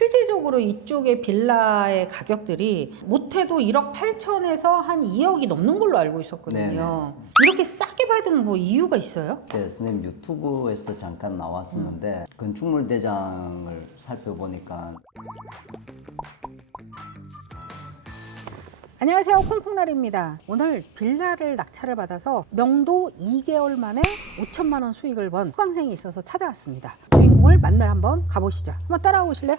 실질적으로 이쪽의 빌라의 가격들이 못해도 1억 8천에서 한 2억이 넘는 걸로 알고 있었거든요. 네네. 이렇게 싸게 받은 뭐 이유가 있어요? 네, 선생님 유튜브에서도 잠깐 나왔었는데 건축물 대장을 살펴보니까 안녕하세요, 콩콩날입니다. 오늘 빌라를 낙찰을 받아서 명도 2개월 만에 5천만 원 수익을 번 수강생이 있어서 찾아왔습니다. 주인공을 만나러 한번 가보시죠. 한번 따라오실래요?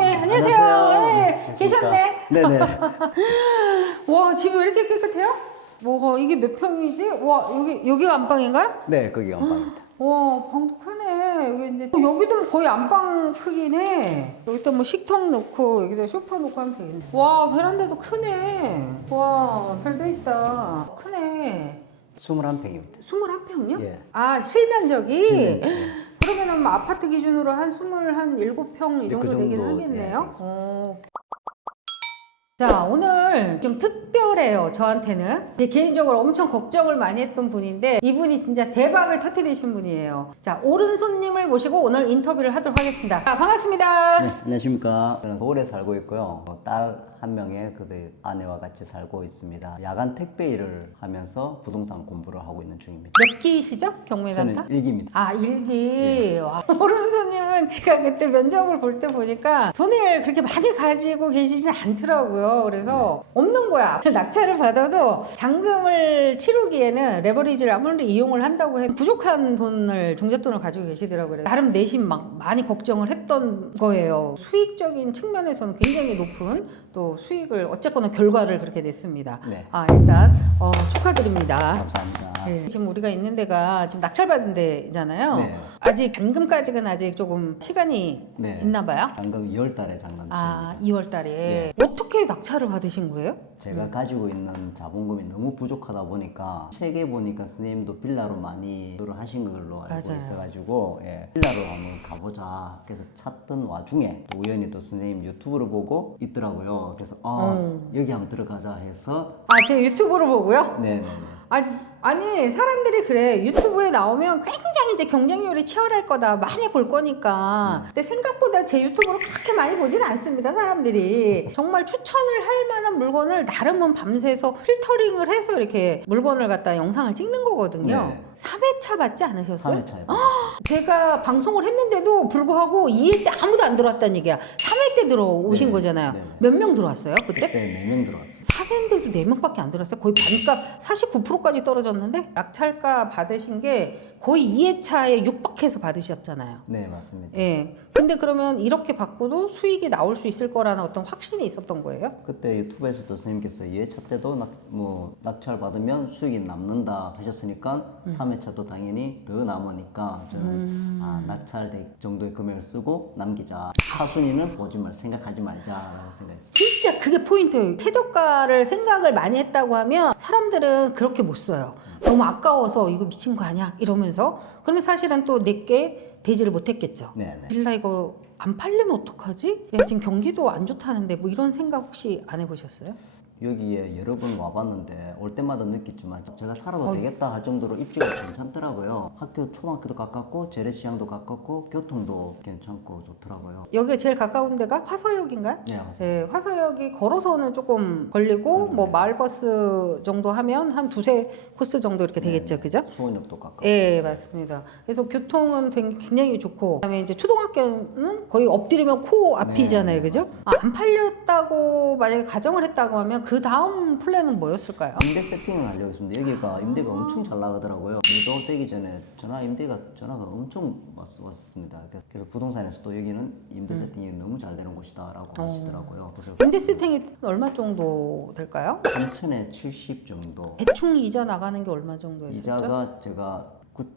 예, 안녕하세요. 예, 계셨네. 네네. 와, 집이 왜 이렇게 깨끗해요? 와, 이게 몇 평이지? 와, 여기가 안방인가요? 네, 거기가 안방입니다. 와, 방도 크네. 여기 이제 여기도 거의 안방 크기네. 여기다 뭐 식탁 놓고 여기다 소파 놓고 하면 되겠네. 와, 베란다도 크네. 와, 잘 돼 있다. 크네. 21평입니다. 21평요? 예. 아, 실면적이? 예. 그러면은 뭐 아파트 기준으로 한 27평 이 네, 정도 그 되긴 정도, 하겠네요. 네, 자, 오늘 좀 특별해요, 저한테는. 제 개인적으로 엄청 걱정을 많이 했던 분인데 이분이 진짜 대박을 터뜨리신 분이에요. 자, 오른손님을 모시고 오늘 인터뷰를 하도록 하겠습니다. 자, 반갑습니다. 네, 안녕하십니까. 저는 서울에 살고 있고요. 딸 한 명의 그들 아내와 같이 살고 있습니다. 야간 택배 일을 하면서 부동산 공부를 하고 있는 중입니다. 몇 기시죠? 경매단타? 저는 일기입니다. 아, 일기. 와, 오른손님은 제가 그때 면접을 볼 때 보니까 돈을 그렇게 많이 가지고 계시진 않더라고요. 그래서 없는 거야. 낙찰을 받아도 잔금을 치르기에는 레버리지를 아무리 이용을 한다고 해도 부족한 돈을, 중잣돈을 가지고 계시더라고요. 나름 내심 막 많이 걱정을 했던 거예요. 수익적인 측면에서는 굉장히 높은 또 수익을 어쨌거나 결과를 그렇게 냈습니다. 네. 아, 일단 축하드립니다. 감사합니다. 네, 지금 우리가 있는 데가 지금 낙찰받은 데잖아요. 네. 아직 잔금까지는 아직 조금 시간이 네. 있나 봐요. 잔금 2월 달에 잔금 아, 칩니다. 2월 달에. 어떻게 낙찰을 받으신 거예요? 제가 가지고 있는 자본금이 너무 부족하다 보니까 책에 보니까 스님도 빌라로 많이 하신 걸로 알고 맞아요. 있어가지고 빌라로 한번 가보자 그래서 찾던 와중에 또 우연히 또 스님 유튜브를 보고 있더라고요. 그래서 여기 한번 들어가자 해서 아, 제 유튜브로 보고요? 네네네. 아니 사람들이 그래. 유튜브에 나오면 굉장히 이제 경쟁률이 치열할 거다, 많이 볼 거니까. 근데 생각보다 제 유튜브를 그렇게 많이 보지는 않습니다, 사람들이. 정말 추천을 할 만한 물건을 나름은 밤새서 필터링을 해서 이렇게 물건을 갖다 영상을 찍는 거거든요. 네. 3회차 받지 않으셨어요? 3회차에 제가 방송을 했는데도 불구하고 2회 때 아무도 안 들어왔다는 얘기야. 3회 때 들어오신 네, 거잖아요. 네. 몇 명 들어왔어요, 그때? 그때 4명 들어왔습니다. 4회인데도 4명밖에 안 들어왔어요. 거의 반값 49%까지 떨어졌는데 낙찰가 받으신 게 거의 2회차에 육박해서 받으셨잖아요. 네 맞습니다. 예. 근데 그러면 이렇게 받고도 수익이 나올 수 있을 거라는 어떤 확신이 있었던 거예요? 그때 유튜브에서도 선생님께서 2회차 때도 낙찰 받으면 수익이 남는다 하셨으니까 3회차도 당연히 더 남으니까 저는 낙찰 정도의 금액을 쓰고 남기자. 하순위는 보지 말 생각하지 말자라고 생각했습니다. 진짜 그게 포인트예요. 최저가를 생각을 많이 했다고 하면 사람들은 그렇게 못 써요. 너무 아까워서 이거 미친 거 아니야? 이러면서. 그러면 사실은 또 내게 되지를 못했겠죠. 네네. 빌라 이거 안 팔리면 어떡하지? 야, 지금 경기도 안 좋다는데 뭐 이런 생각 혹시 안 해보셨어요? 여기에 여러 번 와봤는데 올 때마다 느꼈지만 제가 살아도 되겠다 할 정도로 입지가 괜찮더라고요. 학교 초등학교도 가깝고 재래시장도 가깝고 교통도 괜찮고 좋더라고요. 여기가 제일 가까운 데가 화서역인가요? 네 맞습니다. 네, 화서역이 걸어서는 조금 걸리고 뭐 마을버스 정도 하면 한 두세 코스 정도 이렇게 되겠죠, 그죠? 수원역도 가깝고. 예, 맞습니다. 그래서 교통은 굉장히 좋고, 그다음에 이제 초등학교는 거의 엎드리면 코 앞이잖아요, 네, 그죠? 맞습니다. 안 팔렸다고 만약에 가정을 했다고 하면 그 다음 플랜은 뭐였을까요? 임대 세팅을 하려고 했습니다. 여기가 임대가 엄청 잘 나가더라고요. 매도되기 전에 전화가 엄청 왔습니다. 그래서 부동산에서도 여기는 임대 세팅이 너무 잘 되는 곳이다라고 하시더라고요. 그래서 임대 세팅이 얼마 정도 될까요? 3천에 70 정도. 대충 이자 나가는 게 얼마 정도였었죠? 이자가 제가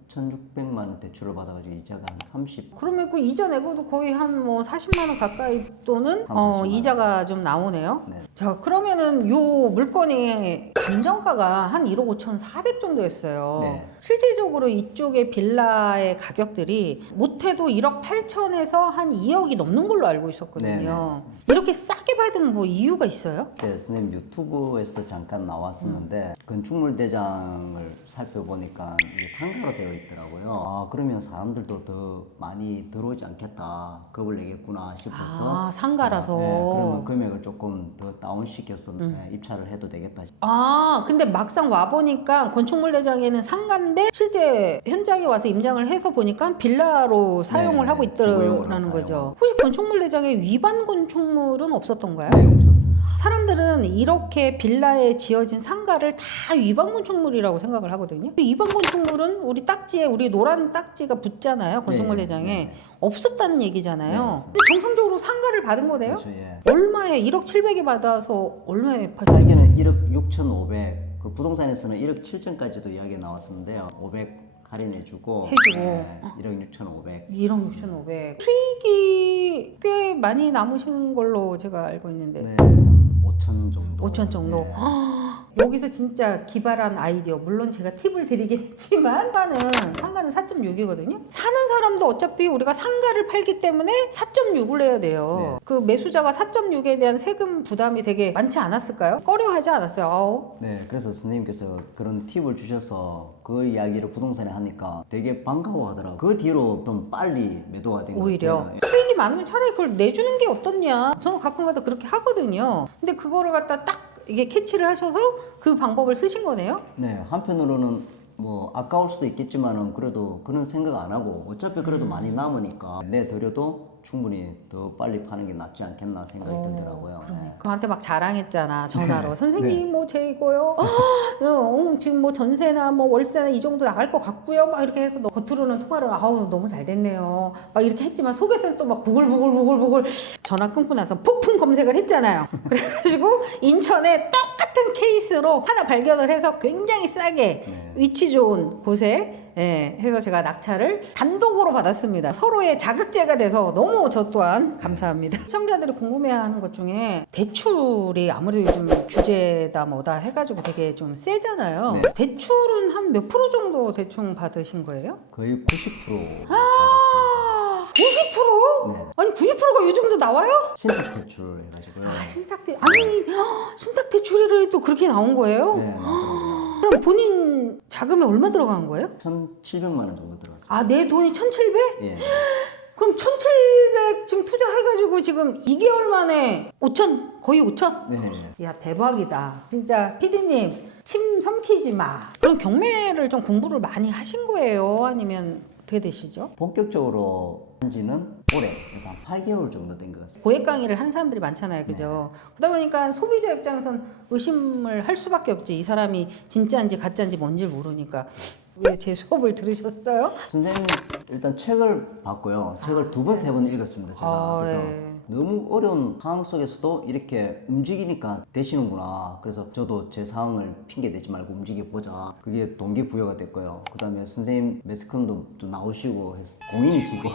9,600만 원 대출을 받아가지고 이자가 한 30. 그러면 그 이자 내고도 거의 한 뭐 40만 원 가까이 또는 40만 원. 이자가 좀 나오네요. 네. 자, 그러면은 요 물건이 감정가가 한 1억 5,400 정도였어요. 네. 실질적으로 이쪽의 빌라의 가격들이 못해도 1억 8천에서 한 2억이 넘는 걸로 알고 있었거든요. 네, 이렇게 싸게 받은 뭐 이유가 있어요? 네, 선생님 유튜브에서도 잠깐 나왔었는데 건축물 대장을 살펴보니까 이게 상가로 상가로 되어 있더라고요. 아, 그러면 사람들도 더 많이 들어오지 않겠다, 겁을 내겠구나 싶어서 상가라서. 그러면 금액을 조금 더 다운시켜서 입찰을 해도 되겠다. 근데 막상 와보니까 건축물 대장에는 상가인데 실제 현장에 와서 임장을 해서 보니까 빌라로 사용을 하고 주거용으로 있더라는 거죠. 사용하고. 혹시 건축물 대장에 위반 건축물은 없었던가요? 네, 없었어요. 사람들은 이렇게 빌라에 지어진 상가를 다 위반 건축물이라고 생각을 하거든요. 위반 건축물은 우리 딱지에 우리 노란 딱지가 붙잖아요. 건축물 네, 대장에. 네. 없었다는 얘기잖아요. 네, 맞습니다. 근데 정상적으로 상가를 받은 거네요? 그렇죠, 예. 얼마에 1억 700에 받아서 얼마에 파죠? 알기는 1억 6,500, 그 부동산에서는 1억 7천까지도 이야기 나왔었는데요. 500 할인해주고 해주고. 1억 6,500. 1억 6,500. 수익이 꽤 많이 남으시는 걸로 제가 알고 있는데. 네, 5천 정도. 5천 정도. 네. 여기서 진짜 기발한 아이디어. 물론 제가 팁을 드리긴 했지만 상가는 4.6이거든요. 사는 사람도 어차피 우리가 상가를 팔기 때문에 4.6을 내야 돼요. 네. 그 매수자가 4.6에 대한 세금 부담이 되게 많지 않았을까요? 꺼려하지 않았어요. 아우. 네, 그래서 선생님께서 그런 팁을 주셔서 그 이야기를 부동산에 하니까 되게 반가워하더라고요. 그 뒤로 좀 빨리 매도가 된 것 오히려 같아요. 수익이 많으면 차라리 그걸 내주는 게 어떻냐. 저는 가끔가다 그렇게 하거든요. 근데 그거를 갖다 딱 이게 캐치를 하셔서 그 방법을 쓰신 거네요. 네, 한편으로는 뭐 아까울 수도 있겠지만은 그래도 그런 생각 안 하고 어차피 그래도 많이 남으니까 내드려도 충분히 더 빨리 파는 게 낫지 않겠나 생각이 들더라고요. 네. 그한테 막 자랑했잖아 전화로. 선생님 네. 뭐 제 이거요. 지금 뭐 전세나 뭐 월세나 이 정도 나갈 것 같고요. 막 이렇게 해서 겉으로는 통화를 아우 너무 잘 됐네요. 막 이렇게 했지만 속에서는 또 막 부글부글 전화 끊고 나서 폭풍 검색을 했잖아요. 그래가지고 인천에 똑같은 케이스로 하나 발견을 해서 굉장히 싸게 위치 좋은 곳에 해서 제가 낙찰을 단독으로 받았습니다. 서로의 자극제가 돼서 너무 저 또한 감사합니다. 시청자들이 궁금해하는 것 중에 대출이 아무래도 요즘 규제다 뭐다 해가지고 되게 좀 세잖아요. 네. 대출은 한 몇 프로 정도 대충 받으신 거예요? 거의 90% 받았습니다. 90%? 네. 아니 90%가 요즘도 나와요? 신탁 대출 해가지고요. 신탁 대출이 또 그렇게 나온 거예요? 네, 나더라고요. 그럼 본인 자금이 얼마 들어간 거예요? 1,700만 원 정도 들어갔습니다. 아, 내 돈이 1,700? 예. 그럼 1,700 지금 투자해가지고 지금 2개월 만에 5천, 거의 5천? 네. 야, 대박이다. 진짜 피디님 침 삼키지 마. 그럼 경매를 좀 공부를 많이 하신 거예요? 아니면 어떻게 되시죠? 본격적으로 한 지는 올해, 그래서 한 8개월 정도 된 것 같습니다. 고액 강의를 하는 사람들이 많잖아요. 그죠? 그러다 보니까 소비자 입장에선 의심을 할 수밖에 없지. 이 사람이 진짜인지 가짜인지 뭔지 모르니까. 왜 제 수업을 들으셨어요? 선생님 일단 책을 봤고요. 책을 2번, 3번 읽었습니다. 제가. 그래서 네. 너무 어려운 상황 속에서도 이렇게 움직이니까 되시는구나. 그래서 저도 제 상황을 핑계 대지 말고 움직여보자. 그게 동기부여가 됐고요. 그 다음에 선생님 매스컴도 또 나오시고 해서 공인이시고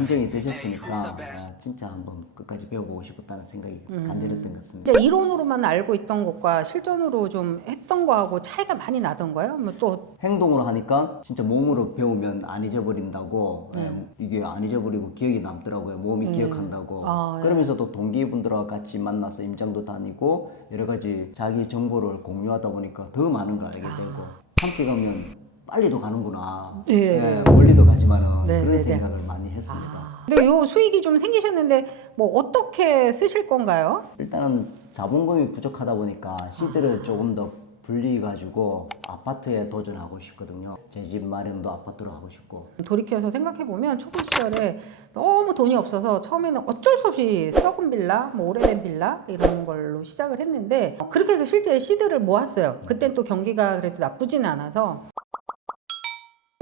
인정이 되셨으니까 진짜 한번 끝까지 배워보고 싶었다는 생각이 간절했던 것 같습니다. 진짜 이론으로만 알고 있던 것과 실전으로 좀 했던 거하고 차이가 많이 나던가요? 뭐 또 행동으로 하니까 진짜 몸으로 배우면 안 잊어버린다고 이게 안 잊어버리고 기억이 남더라고요. 몸이 기억한다고. 그러면서도 동기분들과 같이 만나서 임장도 다니고 여러 가지 자기 정보를 공유하다 보니까 더 많은 걸 알게 되고 함께 가면 빨리도 가는구나. 멀리도 가지만은 그런 생각을 많이 했습니다. 근데 요 수익이 좀 생기셨는데 뭐 어떻게 쓰실 건가요? 일단은 자본금이 부족하다 보니까 시드를 조금 더 분리해가지고 아파트에 도전하고 싶거든요. 제 집 마련도 아파트로 하고 싶고. 돌이켜서 생각해보면 초보 시절에 너무 돈이 없어서 처음에는 어쩔 수 없이 썩은 빌라, 뭐 오래된 빌라 이런 걸로 시작을 했는데 그렇게 해서 실제 시드를 모았어요. 그땐 또 경기가 그래도 나쁘진 않아서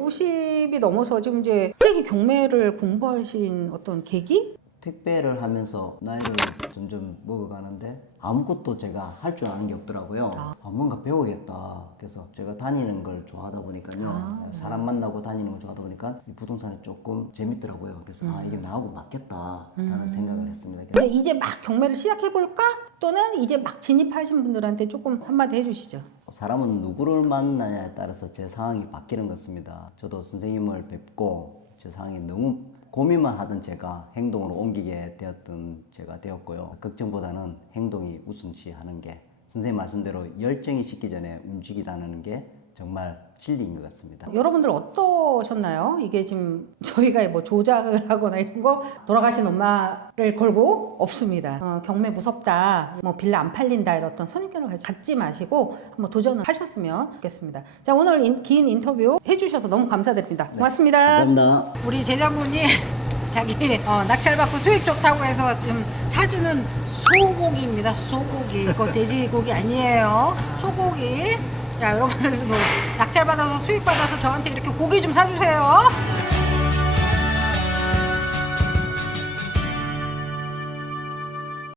50이 넘어서 지금 이제 갑자기 경매를 공부하신 어떤 계기? 택배를 하면서 나이를 점점 먹어가는데 아무것도 제가 할 줄 아는 게 없더라고요. 뭔가 배우겠다. 그래서 제가 다니는 걸 좋아하다 보니까요. 사람 만나고 다니는 걸 좋아하다 보니까 이 부동산이 조금 재밌더라고요. 그래서 이게 나하고 맞겠다라는 생각을 했습니다. 이제 막 경매를 시작해볼까? 또는 이제 막 진입하신 분들한테 조금 한마디 해주시죠. 사람은 누구를 만나냐에 따라서 제 상황이 바뀌는 것입니다. 저도 선생님을 뵙고 제 상황이 너무 고민만 하던 제가 행동으로 옮기게 되었던 제가 되었고요. 걱정보다는 행동이 우선시하는 게 선생님 말씀대로 열정이 식기 전에 움직이라는 게 정말 진리인 것 같습니다. 여러분들 어떠셨나요? 이게 지금 저희가 뭐 조작을 하거나 이런 거 돌아가신 엄마를 걸고 없습니다. 경매 무섭다, 뭐 빌라 안 팔린다 이런 어떤 선입견을 갖지 마시고 한번 도전을 하셨으면 좋겠습니다. 자, 오늘 긴 인터뷰 해주셔서 너무 감사드립니다. 고맙습니다. 감사합니다. 우리 제자분이 자기 낙찰받고 수익 좋다고 해서 지금 사주는 소고기입니다. 소고기. 이거 돼지고기 아니에요. 소고기. 자, 여러분들도 낙찰받아서 수익 받아서 저한테 이렇게 고기 좀 사주세요.